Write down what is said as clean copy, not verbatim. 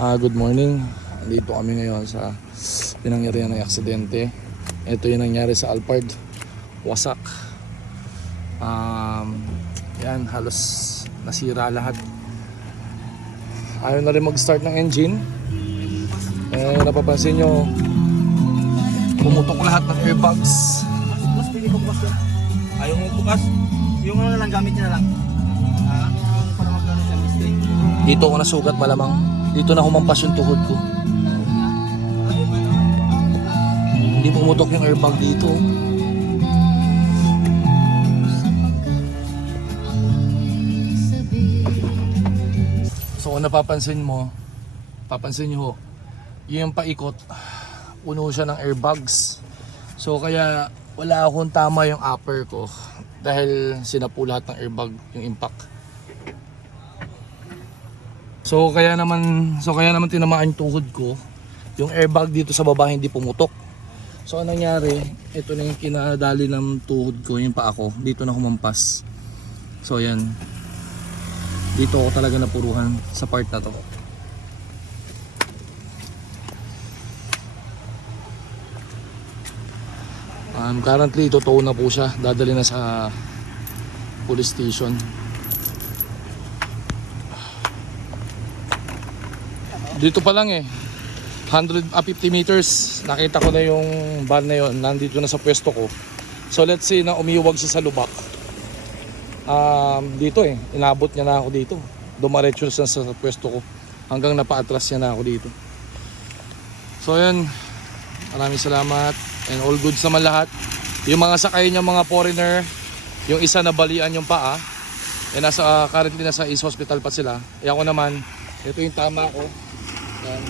Good morning. Dito kami ngayon sa pinangyarihan ng aksidente. Ito yung nangyari sa Alphard. Wasak. Yan, halos nasira lahat. Ayaw na rin mag-start ng engine. Napapansin nyo, pumutok lahat ng airbags. Bukas, hindi ko bukas yun. Ayaw mo bukas? Yung ano na lang, gamit niya na lang. Para magkano siya mistake. Dito ako nasugat malamang. Dito na humampas yung tuhod ko. Hindi pumutok yung airbag dito. So kung napapansin mo, papansin nyo ho, yung paikot, puno siya ng airbags. So kaya wala akong tama yung upper ko dahil sinapu lahat ng airbag yung impact. So kaya naman tinamaan yung tuhod ko. Yung airbag dito sa baba hindi pumutok. So anong nangyari, ito na yung kinadali ng tuhod ko, yung paa ko, dito na humampas. So yan. Dito ako talaga napuruhan sa part na to. Currently totoo na po siya, dadali na sa police station. Dito pa lang 150 meters nakita ko na yung van na yon, nandito na sa pwesto ko. So let's say na umiwag siya sa lubak. Dito inabot niya na ako dito, dumaretso siya sa pwesto ko hanggang napaatras niya na ako dito. So yan, maraming salamat and all goods naman lahat. Yung mga sakay niya mga foreigner, yung isa na balian yung paa, currently nasa East Hospital pa sila. Ako naman, ito yung tama ko. Yan.